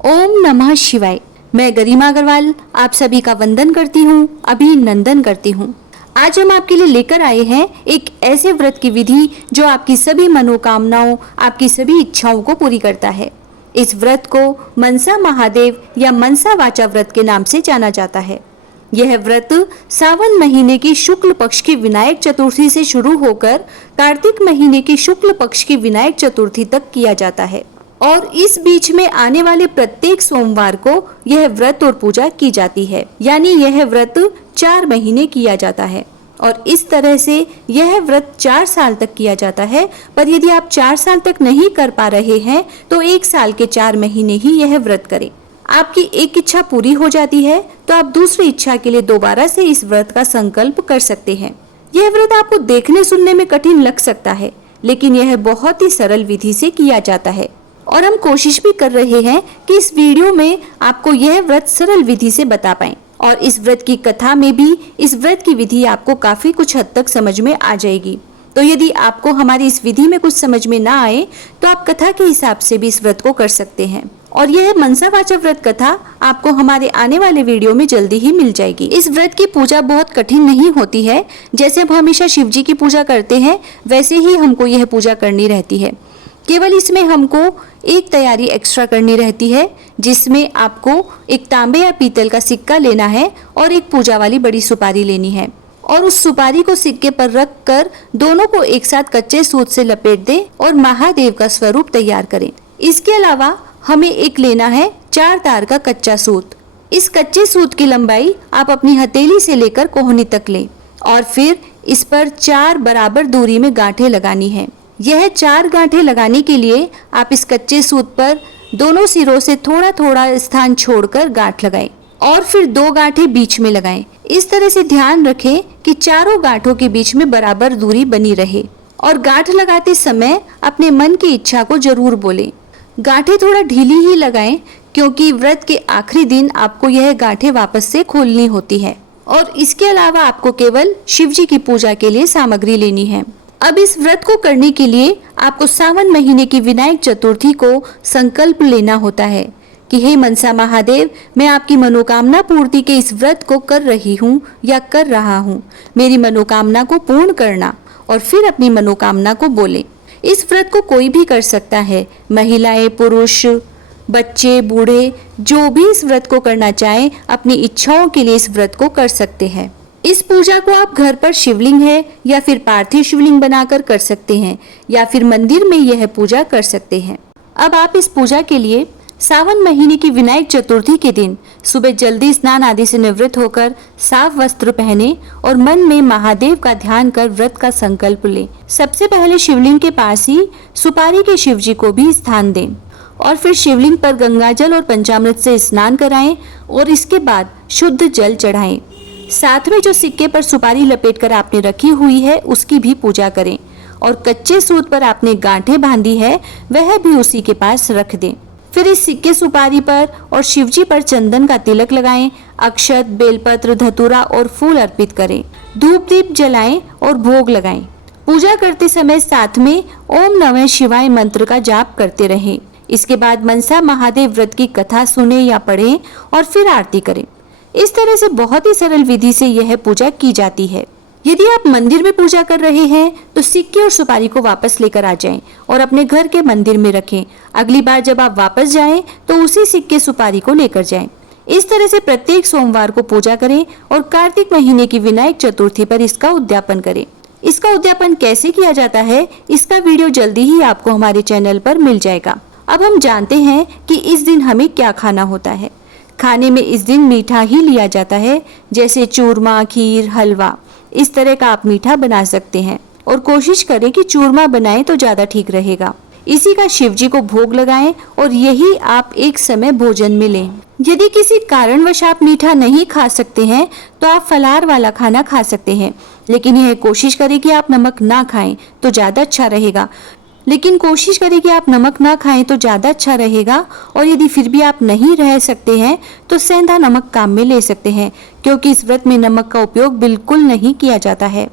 ओम नमः शिवाय। मैं गरिमा अग्रवाल आप सभी का वंदन करती हूँ, अभिनंदन करती हूँ। आज हम आपके लिए लेकर आए हैं एक ऐसे व्रत की विधि जो आपकी सभी मनोकामनाओं, आपकी सभी इच्छाओं को पूरी करता है। इस व्रत को मनसा महादेव या मनसा वाचा व्रत के नाम से जाना जाता है। यह व्रत सावन महीने की शुक्ल पक्ष की विनायक चतुर्थी से शुरू होकर कार्तिक महीने की शुक्ल पक्ष की विनायक चतुर्थी तक किया जाता है और इस बीच में आने वाले प्रत्येक सोमवार को यह व्रत और पूजा की जाती है। यानी यह व्रत 4 महीने किया जाता है और इस तरह से यह व्रत 4 साल तक किया जाता है। पर यदि आप 4 साल तक नहीं कर पा रहे हैं तो 1 साल के 4 महीने ही यह व्रत करें। आपकी एक इच्छा पूरी हो जाती है तो आप दूसरी इच्छा के लिए दोबारा से इस व्रत का संकल्प कर सकते हैं। यह व्रत आपको देखने सुनने में कठिन लग सकता है, लेकिन यह बहुत ही सरल विधि से किया जाता है और हम कोशिश भी कर रहे हैं कि इस वीडियो में आपको यह व्रत सरल विधि से बता पाएं और इस व्रत की कथा में भी इस व्रत की विधि आपको काफी कुछ हद तक समझ में आ जाएगी। तो यदि आपको हमारी इस विधि में कुछ समझ में ना आए तो आप कथा के हिसाब से भी इस व्रत को कर सकते हैं और यह मनसा वाचा व्रत कथा आपको हमारे आने वाले वीडियो में जल्दी ही मिल जाएगी। इस व्रत की पूजा बहुत कठिन नहीं होती है। जैसे हम हमेशा शिव जी की पूजा करते हैं वैसे ही हमको यह पूजा करनी रहती है। केवल इसमें हमको एक तैयारी एक्स्ट्रा करनी रहती है, जिसमें आपको एक तांबे या पीतल का सिक्का लेना है और एक पूजा वाली बड़ी सुपारी लेनी है और उस सुपारी को सिक्के पर रख कर दोनों को एक साथ कच्चे सूत से लपेट दें और महादेव का स्वरूप तैयार करें। इसके अलावा हमें एक लेना है 4 तार का कच्चा सूत। इस कच्चे सूत की लंबाई आप अपनी हथेली से लेकर कोहनी तक लें और फिर इस पर 4 बराबर दूरी में गांठें लगानी है। यह 4 गांठें लगाने के लिए आप इस कच्चे सूत पर दोनों सिरों से थोड़ा थोड़ा स्थान छोड़कर गांठ लगाएं और फिर 2 गांठें बीच में लगाएं। इस तरह से ध्यान रखें कि चारों गांठों के बीच में बराबर दूरी बनी रहे और गांठ लगाते समय अपने मन की इच्छा को जरूर बोलें। गांठें थोड़ा ढीली ही लगाएं क्योंकि व्रत के आखिरी दिन आपको यह गांठें वापस से खोलनी होती है और इसके अलावा आपको केवल शिव जी की पूजा के लिए सामग्री लेनी है। अब इस व्रत को करने के लिए आपको सावन महीने की विनायक चतुर्थी को संकल्प लेना होता है कि हे मनसा महादेव, मैं आपकी मनोकामना पूर्ति के इस व्रत को कर रही हूँ या कर रहा हूँ। मेरी मनोकामना को पूर्ण करना और फिर अपनी मनोकामना को बोले। इस व्रत को कोई भी कर सकता है, महिलाएं, पुरुष, बच्चे, बूढ़े, जो भी इस व्रत को करना चाहें अपनी इच्छाओं के लिए इस व्रत को कर सकते हैं। इस पूजा को आप घर पर शिवलिंग है या फिर पार्थिव शिवलिंग बनाकर कर सकते हैं या फिर मंदिर में यह पूजा कर सकते हैं। अब आप इस पूजा के लिए सावन महीने की विनायक चतुर्थी के दिन सुबह जल्दी स्नान आदि से निवृत्त होकर साफ वस्त्र पहने और मन में महादेव का ध्यान कर व्रत का संकल्प लें। सबसे पहले शिवलिंग के पास ही सुपारी के शिव जी को भी स्थान दें और फिर शिवलिंग पर गंगाजल और पंचामृत से स्नान कराएं और इसके बाद शुद्ध जल चढ़ाएं। साथ में जो सिक्के पर सुपारी लपेटकर आपने रखी हुई है उसकी भी पूजा करें और कच्चे सूत पर आपने गांठें बांधी है वह भी उसी के पास रख दें। फिर इस सिक्के सुपारी पर और शिवजी पर चंदन का तिलक लगाएं, अक्षत, बेलपत्र, धतूरा और फूल अर्पित करें, धूप दीप जलाएं और भोग लगाएं। पूजा करते समय साथ में ओम नमः शिवाय मंत्र का जाप करते रहें। इसके बाद मनसा महादेव व्रत की कथा सुने या पढ़ें और फिर आरती करें। इस तरह से बहुत ही सरल विधि से यह पूजा की जाती है। यदि आप मंदिर में पूजा कर रहे हैं तो सिक्के और सुपारी को वापस लेकर आ जाएं और अपने घर के मंदिर में रखें। अगली बार जब आप वापस जाएं तो उसी सिक्के सुपारी को लेकर जाएं। इस तरह से प्रत्येक सोमवार को पूजा करें और कार्तिक महीने की विनायक चतुर्थी पर इसका उद्यापन करें। इसका उद्यापन कैसे किया जाता है इसका वीडियो जल्दी ही आपको हमारे चैनल पर मिल जाएगा। अब हम जानते हैं कि इस दिन हमें क्या खाना होता है। खाने में इस दिन मीठा ही लिया जाता है, जैसे चूरमा, खीर, हलवा। इस तरह का आप मीठा बना सकते हैं और कोशिश करें कि चूरमा बनाएं तो ज्यादा ठीक रहेगा। इसी का शिव जी को भोग लगाएं और यही आप एक समय भोजन में लें। यदि किसी कारणवश आप मीठा नहीं खा सकते हैं तो आप फलाहार वाला खाना खा सकते हैं, लेकिन यह कोशिश करें कि आप नमक ना खाएं तो ज्यादा अच्छा रहेगा। और यदि फिर भी आप नहीं रह सकते हैं तो सेंधा नमक काम में ले सकते हैं, क्योंकि इस व्रत में नमक का उपयोग बिल्कुल नहीं किया जाता है।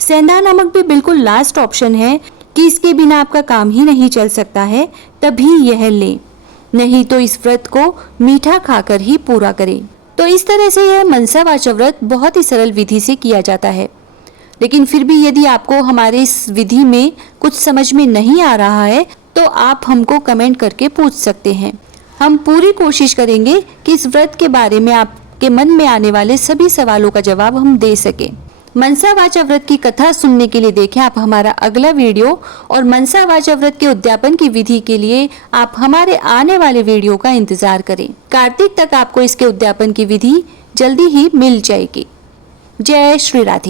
सेंधा नमक भी बिल्कुल लास्ट ऑप्शन है कि इसके बिना आपका काम ही नहीं चल सकता है, तभी यह लें। नहीं तो इस व्रत को मीठा खाकर ही पूरा करें। तो इस तरह से यह मनसा वाचा व्रत बहुत ही सरल विधि से किया जाता है। लेकिन फिर भी यदि आपको हमारे इस विधि में कुछ समझ में नहीं आ रहा है तो आप हमको कमेंट करके पूछ सकते हैं। हम पूरी कोशिश करेंगे कि इस व्रत के बारे में आपके मन में आने वाले सभी सवालों का जवाब हम दे सकें। मनसा वाचा व्रत की कथा सुनने के लिए देखें आप हमारा अगला वीडियो, और मनसा वाचा व्रत के उद्यापन की विधि के लिए आप हमारे आने वाले वीडियो का इंतजार करें। कार्तिक तक आपको इसके उद्यापन की विधि जल्दी ही मिल जाएगी। जय श्री राधे।